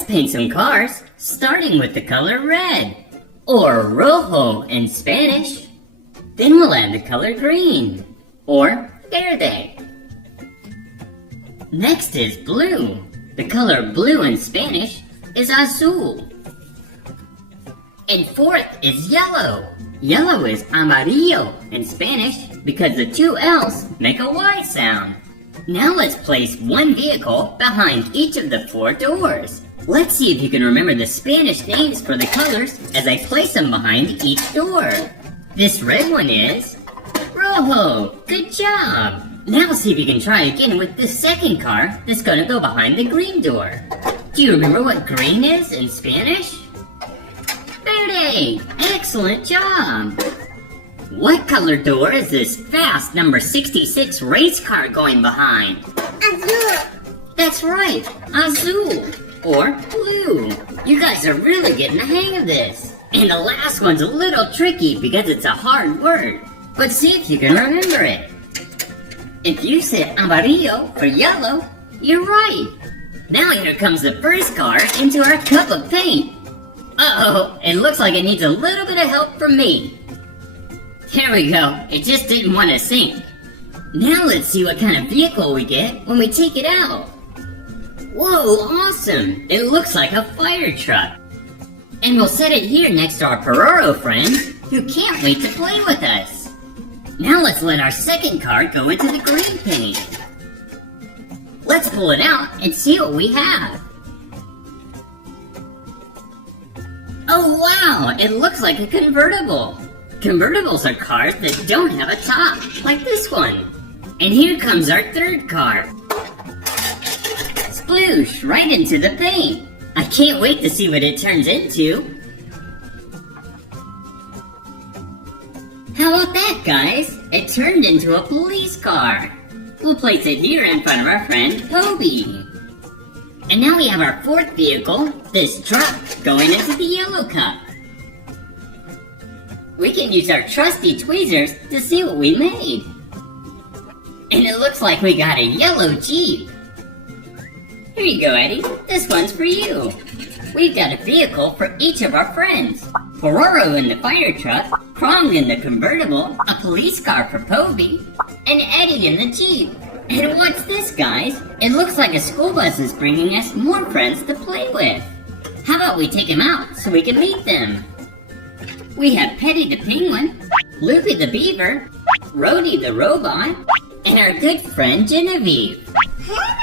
Let's paint some cars, starting with the color red, or rojo in Spanish. Then we'll add the color green, or verde. Next is blue. The color blue in Spanish is azul. And fourth is yellow. Yellow is amarillo in Spanish because the two L's make a Y sound. Now let's place one vehicle behind each of the four doors. Let's see if you can remember the Spanish names for the colors as I place them behind each door. This red one is rojo. Good job. Now see if you can try again with the second car that's gonna go behind the green door. Do you remember what green is in Spanish? Verde. Excellent job. What color door is this fast number 66 race car going behind? Azul. That's right, azul, or blue. You guys are really getting the hang of this. And the last one's a little tricky because it's a hard word. But see if you can remember it. If you said amarillo for yellow, you're right. Now here comes the first car into our cup of paint. Uh-oh, it looks like it needs a little bit of help from me. There we go, it just didn't want to sink. Now let's see what kind of vehicle we get when we take it out. Whoa, awesome! It looks like a fire truck. And we'll set it here next to our Pororo friends, who can't wait to play with us. Now let's let our second car go into the green paint. Let's pull it out and see what we have. Oh wow, it looks like a convertible. Convertibles are cars that don't have a top, like this one. And here comes our third car. Sploosh, right into the paint. I can't wait to see what it turns into. How about that, guys? It turned into a police car. We'll place it here in front of our friend, Toby. And now we have our fourth vehicle, this truck, going into the yellow cup. We can use our trusty tweezers to see what we made. And it looks like we got a yellow Jeep. Here you go, Eddie. This one's for you. We've got a vehicle for each of our friends. Pororo in the fire truck, Krong in the convertible, a police car for Povey, and Eddie in the Jeep. And what's this, guys? It looks like a school bus is bringing us more friends to play with. How about we take them out so we can meet them? We have Petty the penguin, Loopy the beaver, Rhodey the robot, and our good friend Genevieve. Hello!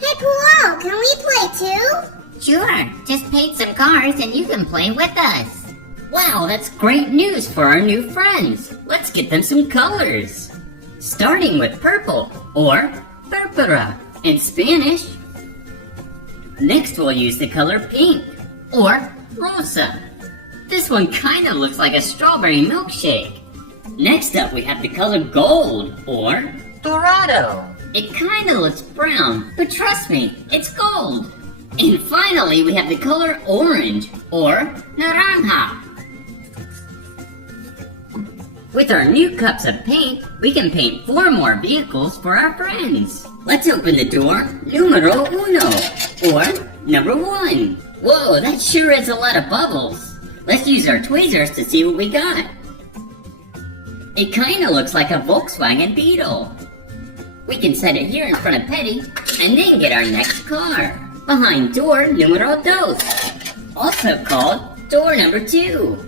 Hey, Pororo, can we play too? Sure, just paint some cars and you can play with us. Wow, that's great news for our new friends. Let's get them some colors. Starting with purple, or purpura in Spanish. Next we'll use the color pink, or rosa. This one kind of looks like a strawberry milkshake. Next up we have the color gold, or dorado. It kind of looks brown, but trust me, it's gold. And finally we have the color orange, or naranja. With our new cups of paint, we can paint 4 more vehicles for our friends. Let's open the door numero uno, or number 1. Whoa, that sure is a lot of bubbles. Let's use our tweezers to see what we got. It kinda looks like a Volkswagen Beetle. We can set it here in front of Petty, and then get our next car. Behind door numero dos, also called door number 2.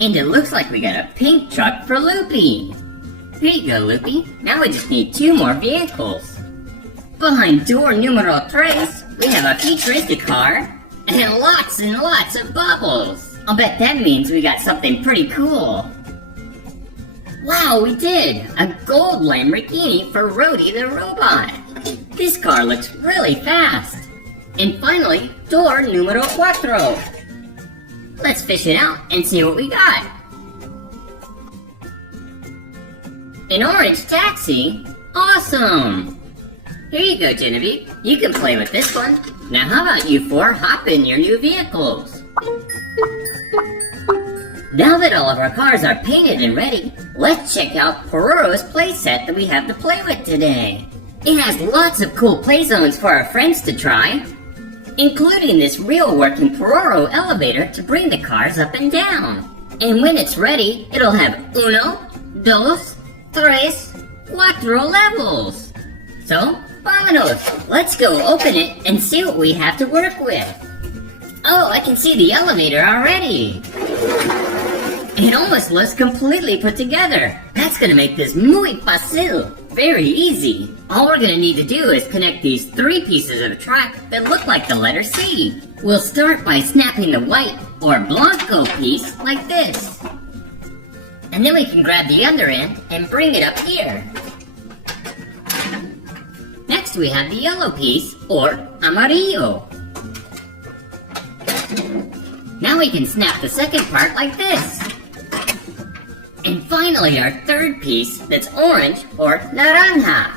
And it looks like we got a pink truck for Loopy. Here you go, Loopy. Now we just need 2 more vehicles. Behind door numero tres, we have a futuristic car and lots of bubbles. I'll bet that means we got something pretty cool. Wow, we did! A gold Lamborghini for Rhodey the robot. This car looks really fast. And finally, door numero cuatro. Let's fish it out and see what we got. An orange taxi? Awesome! Here you go, Genevieve. You can play with this one. Now how about you 4 hop in your new vehicles? Now that all of our cars are painted and ready, let's check out Pororo's playset that we have to play with today. It has lots of cool play zones for our friends to try, including this real working Pororo elevator to bring the cars up and down. And when it's ready, it'll have uno, dos, tres, cuatro levels. So, vámonos! Let's go open it and see what we have to work with. Oh, I can see the elevator already. It almost looks completely put together. That's gonna make this muy fácil. Very easy. All we're gonna need to do is connect these 3 pieces of track that look like the letter C. We'll start by snapping the white or blanco piece like this. And then we can grab the other end and bring it up here. Next we have the yellow piece or amarillo. Now we can snap the second part like this. And finally our third piece that's orange or naranja.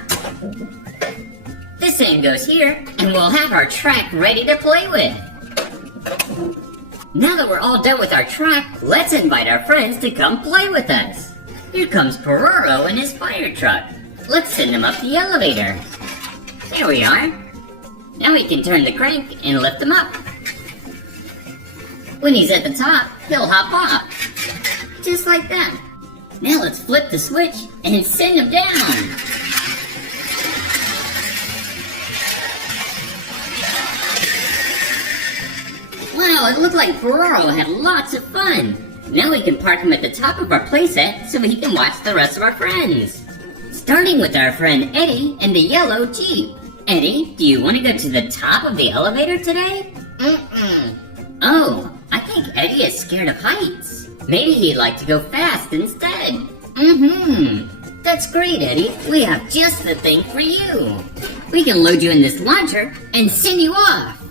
This end goes here and we'll have our track ready to play with. Now that we're all done with our track, let's invite our friends to come play with us. Here comes Pororo in his fire truck. Let's send him up the elevator. There we are. Now we can turn the crank and lift him up. When he's at the top, he'll hop off. Just like that. Now let's flip the switch and send him down. Wow, it looked like Pororo had lots of fun. Now we can park him at the top of our playset so he can watch the rest of our friends. Starting with our friend Eddie in the yellow Jeep. Eddie, do you want to go to the top of the elevator today? Oh, I think Eddie is scared of heights. Maybe he'd like to go fast instead. That's great, Eddie. We have just the thing for you. We can load you in this launcher and send you off.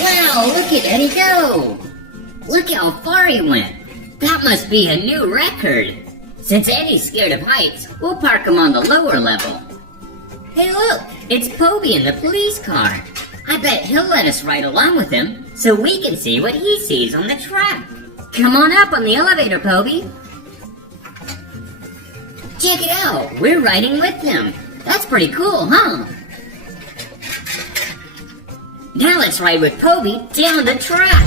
Wow, look at Eddie go. Look how far he went. That must be a new record. Since Eddie's scared of heights, we'll park him on the lower level. Hey look, it's Poby in the police car. I bet he'll let us ride along with him so we can see what he sees on the track. Come on up on the elevator, Poby. Check it out, we're riding with him. That's pretty cool, huh? Now let's ride with Poby down the track.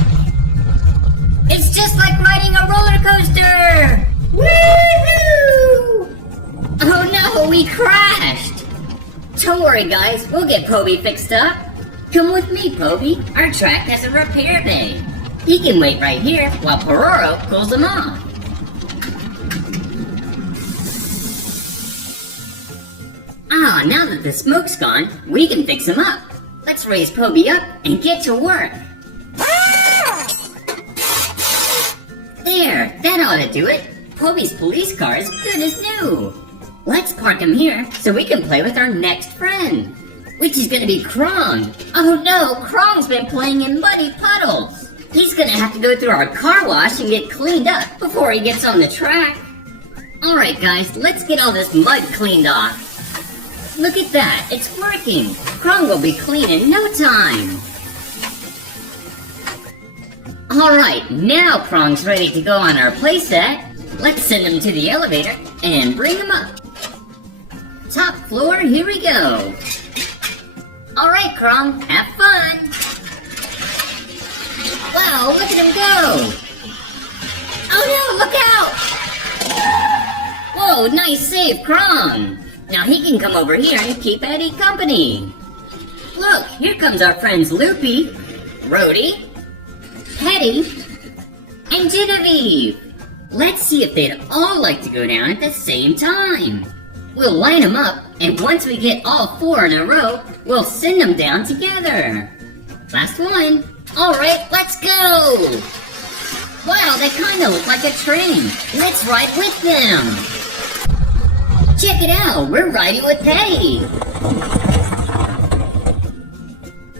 It's just like riding a roller coaster! Woohoo! Oh no, we crashed! Don't worry guys, we'll get Poby fixed up. Come with me, Poby. Our track has a repair bay. He can wait right here while Pororo pulls him off. Ah, now that the smoke's gone, we can fix him up. Let's raise Poby up and get to work. There, that ought to do it. Poby's police car is good as new. Let's park him here so we can play with our next friend, which is gonna be Krong. Oh no, Krong's been playing in muddy puddles. He's gonna have to go through our car wash and get cleaned up before he gets on the track. Alright guys, let's get all this mud cleaned off. Look at that, it's working. Krong will be clean in no time. Alright, now Krong's ready to go on our playset. Let's send him to the elevator and bring him up. Top floor, here we go. Alright, Krong, have fun. Wow, look at him go. Oh no, look out. Whoa, nice save, Krong. Now he can come over here and keep Eddie company. Look, here comes our friends Loopy, Rhodey, Petty, and Genevieve. Let's see if they'd all like to go down at the same time. We'll line them up, and once we get all 4 in a row, we'll send them down together. Last one. Alright, let's go! Wow, they kinda look like a train. Let's ride with them. Check it out, we're riding with Petty.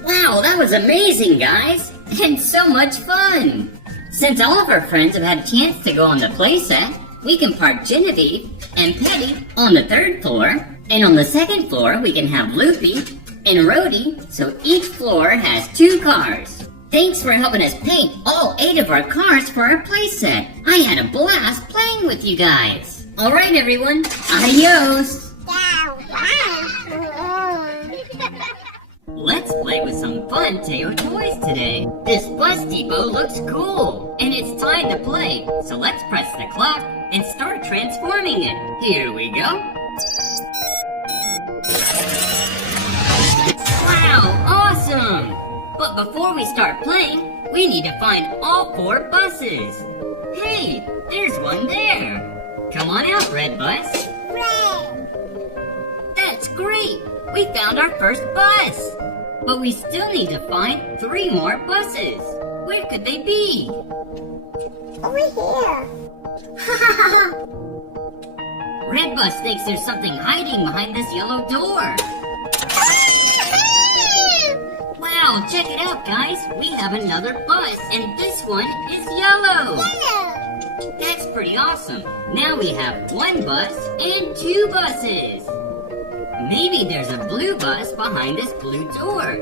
Wow, that was amazing, guys. And so much fun. Since all of our friends have had a chance to go on the playset, we can park Genevieve and Petty on the 3rd floor, and on the 2nd floor we can have Loopy and Rhodey, so each floor has 2 cars. Thanks for helping us paint all 8 of our cars for our playset. I had a blast playing with you guys. Alright everyone, adios! Let's play with some fun Teo toys today. This bus depot looks cool, and it's time to play. So let's press the clock and start transforming it. Here we go. Wow, awesome! But before we start playing, we need to find all 4 buses. Hey, there's one there. Come on out, Red Bus. Red. That's great! We found our first bus! But we still need to find 3 more buses. Where could they be? Over here. Red Bus thinks there's something hiding behind this yellow door. Wow, check it out, guys. We have another bus, and this one is yellow. Yellow. That's pretty awesome. Now we have 1 bus and 2 buses. Maybe there's a blue bus behind this blue door.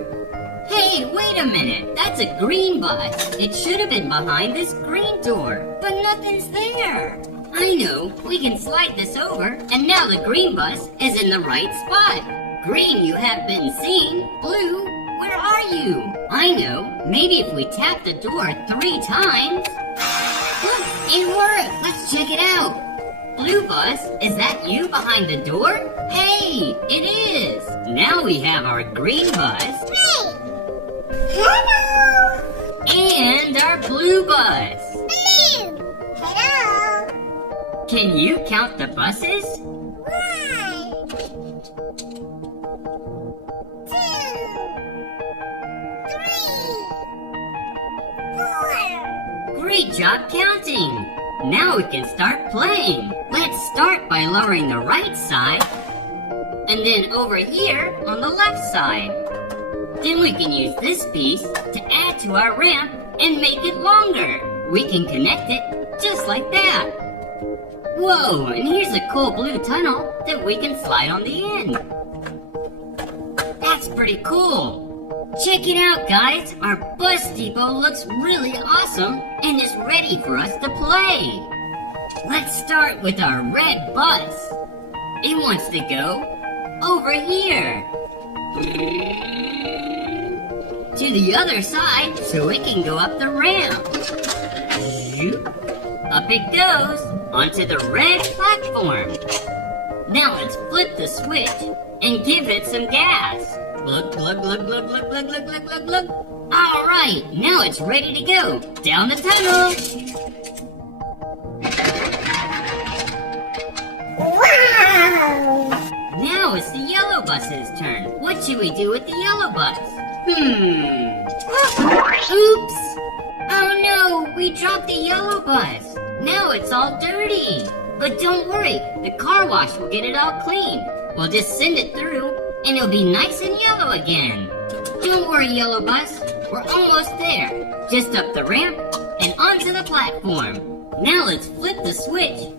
Hey, wait a minute. That's a green bus. It should have been behind this green door, but nothing's there. I know. We can slide this over, and now the green bus is in the right spot. Green, you have been seen. Blue, where are you? I know. Maybe if we tap the door 3 times. Look, it worked. Let's check it out. Blue bus, is that you behind the door? Hey, it is. Now we have our green bus. Hey. Hello. And our blue bus. Blue. Hello. Can you count the buses? 1, 2, 3, 4. Great job counting. Now we can start playing. Let's start by lowering the right side, and then over here on the left side. Then we can use this piece to add to our ramp and make it longer. We can connect it just like that. Whoa, and here's a cool blue tunnel that we can slide on the end. That's pretty cool. Check it out, guys. Our bus depot looks really awesome and is ready for us to play. Let's start with our red bus. It wants to go over here. To the other side so it can go up the ramp. Zoop. Up it goes onto the red platform. Now let's flip the switch and give it some gas. Glug, glug, glug, glug, glug, glug, glug, glug, glug, glug. All right, now it's ready to go down the tunnel. Wow. Now it's the yellow bus's turn. What should we do with the yellow bus? Oops. Oh no, we dropped the yellow bus. Now it's all dirty. But don't worry, the car wash will get it all clean. We'll just send it through, and it'll be nice and yellow again. Don't worry, yellow bus. We're almost there. Just up the ramp and onto the platform. Now let's flip the switch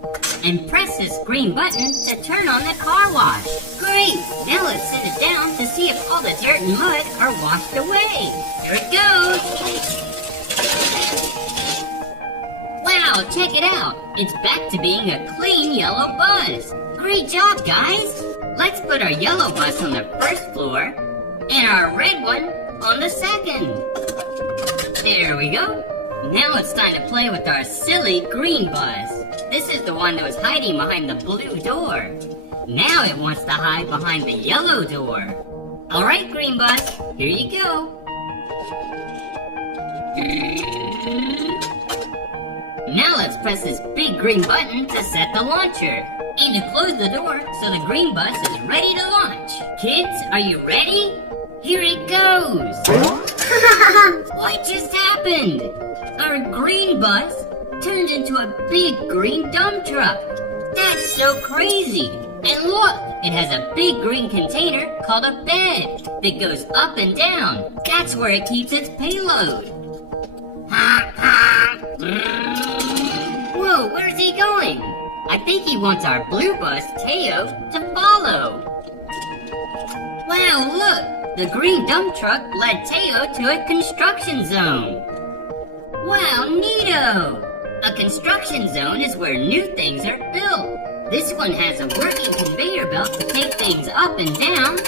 and press this green button to turn on the car wash. Great! Now let's send it down to see if all the dirt and mud are washed away. Here it goes! Wow, check it out! It's back to being a clean yellow bus. Great job, guys! Let's put our yellow bus on the first floor and our red one on the second. There we go. Now it's time to play with our silly green bus. This is the one that was hiding behind the blue door. Now it wants to hide behind the yellow door. Alright, green bus, here you go. Now let's press this big green button to set the launcher. And to close the door so the green bus is ready to launch. Kids, are you ready? Here it goes! What just happened? Our green bus turned into a big green dump truck. That's so crazy! And look, it has a big green container called a bed that goes up and down. That's where it keeps its payload. Whoa, where's he going? I think he wants our blue bus, Teo, to follow. Wow, look! The green dump truck led Teo to a construction zone. Wow, neato! A construction zone is where new things are built. This one has a working conveyor belt to take things up and down,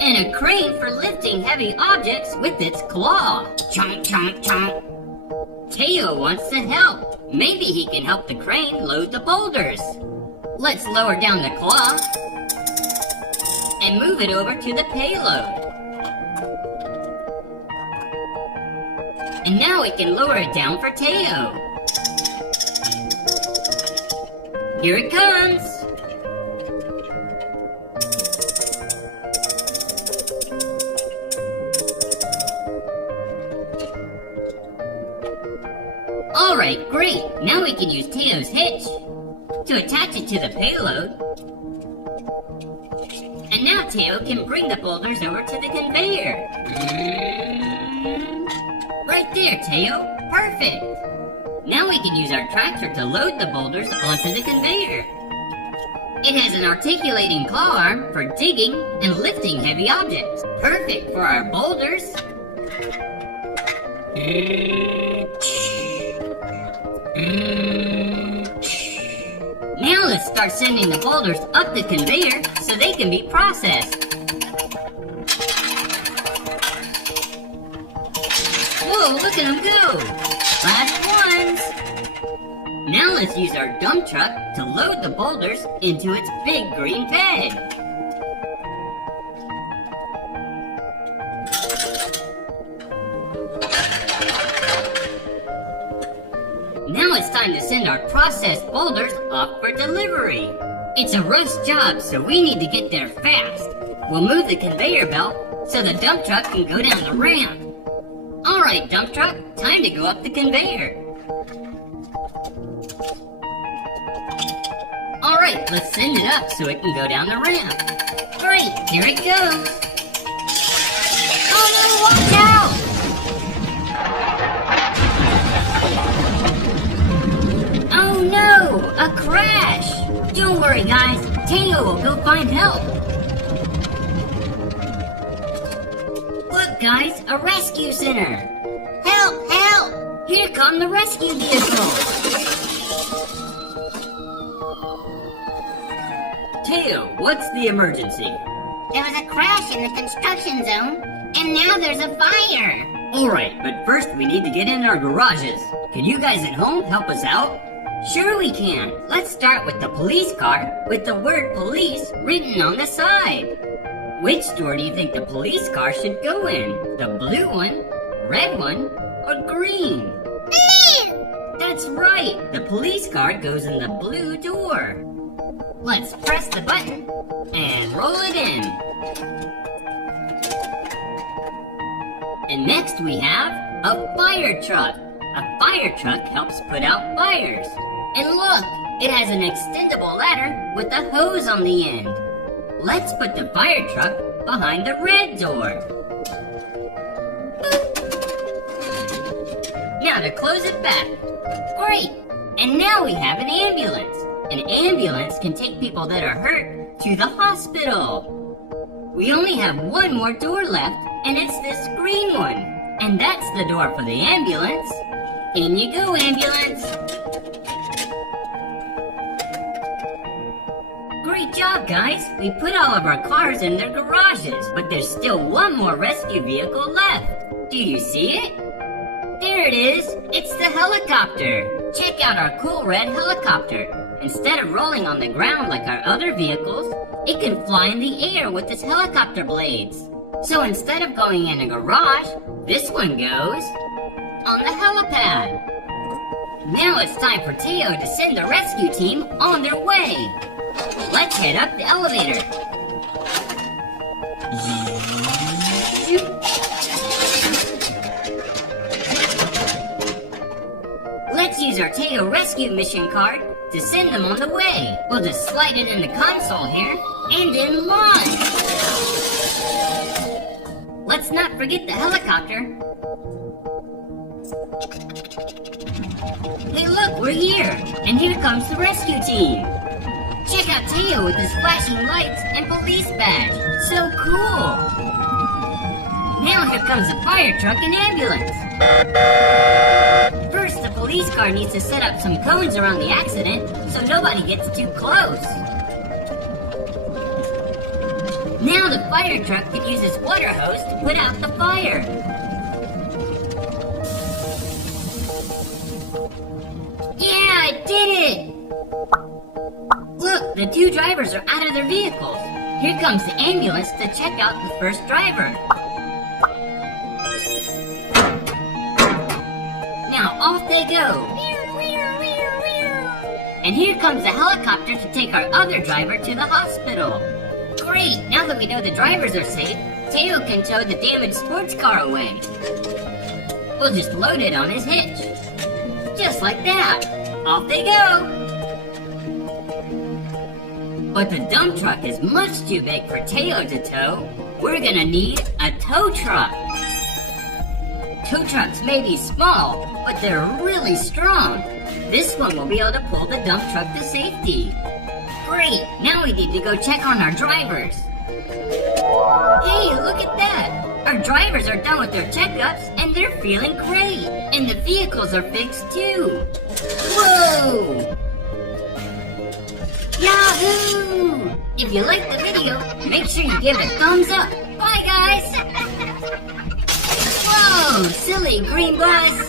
and a crane for lifting heavy objects with its claw. Chomp, chomp, chomp. Teo wants to help. Maybe he can help the crane load the boulders. Let's lower down the claw and move it over to the payload. And now we can lower it down for Teo. Here it comes. Alright, great. Now we can use Teo's hitch to attach it to the payload. And now Teo can bring the boulders over to the conveyor. Right there, Teo. Perfect. Now we can use our tractor to load the boulders onto the conveyor. It has an articulating claw arm for digging and lifting heavy objects. Perfect for our boulders. Now let's start sending the boulders up the conveyor so they can be processed. Whoa, look at them go! Last ones! Now let's use our dump truck to load the boulders into its big green bed. Now it's time to send our processed boulders off for delivery. It's a rush job, so we need to get there fast. We'll move the conveyor belt so the dump truck can go down the ramp. Alright, dump truck, time to go up the conveyor. Alright, let's send it up so it can go down the ramp. Great, here it goes. Oh no, watch out! Oh no, a crash! Don't worry guys, Teo will go find help. Look guys, a rescue center. Help, help! Here come the rescue vehicles. Teo, what's the emergency? There was a crash in the construction zone, and now there's a fire. Alright, but first we need to get in our garages. Can you guys at home help us out? Sure we can. Let's start with the police car with the word police written on the side. Which door do you think the police car should go in? The blue one, red one, or green? Blue! That's right! The police car goes in the blue door. Let's press the button and roll it in. And next we have a fire truck. A fire truck helps put out fires. And look, it has an extendable ladder with a hose on the end. Let's put the fire truck behind the red door. Now to close it back. Great! And now we have an ambulance. An ambulance can take people that are hurt to the hospital. We only have one more door left, and it's this green one. And that's the door for the ambulance. In you go, ambulance. Great job, guys. We put all of our cars in their garages, but there's still one more rescue vehicle left. Do you see it? There it is. It's the helicopter. Check out our cool red helicopter. Instead of rolling on the ground like our other vehicles, it can fly in the air with its helicopter blades. So instead of going in a garage, this one goes on the helipad. Now it's time for Teo to send the rescue team on their way. Let's head up the elevator. Let's use our Teo rescue mission card to send them on the way. We'll just slide it in the console here and then launch. Let's not forget the helicopter. Hey look, we're here! And here comes the rescue team! Check out Teo with his flashing lights and police badge! So cool! Now here comes the fire truck and ambulance. First, the police car needs to set up some cones around the accident so nobody gets too close. Now the fire truck can use its water hose to put out the fire. Yeah, I did it! Look, the two drivers are out of their vehicles. Here comes the ambulance to check out the first driver. Now off they go. And here comes the helicopter to take our other driver to the hospital. Great! Now that we know the drivers are safe, Teo can tow the damaged sports car away. We'll just load it on his hitch. Just like that. Off they go. But the dump truck is much too big for Teo to tow. We're gonna need a tow truck. Tow trucks may be small, but they're really strong. This one will be able to pull the dump truck to safety. Great, now we need to go check on our drivers. Hey, look at that! Our drivers are done with their checkups and they're feeling great. And the vehicles are fixed too. Whoa! Yahoo! If you liked the video, make sure you give it a thumbs up. Bye guys! Whoa, silly green bus!